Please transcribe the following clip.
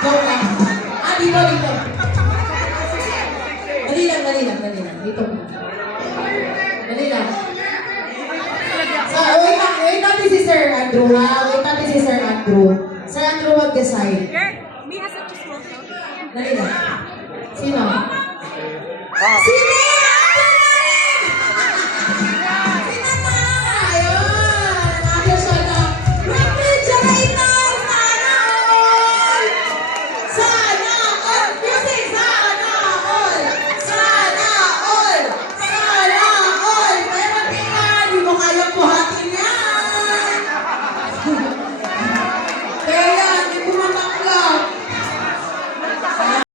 Joke lang. Dito. Dali lang. Dito. Dali lang. So, wait natin si Sir Andrew, ha? Wait natin si Sir Andrew. Sir Andrew mag-decide. Me has a just walked out. Dali lang. Sino? Sino?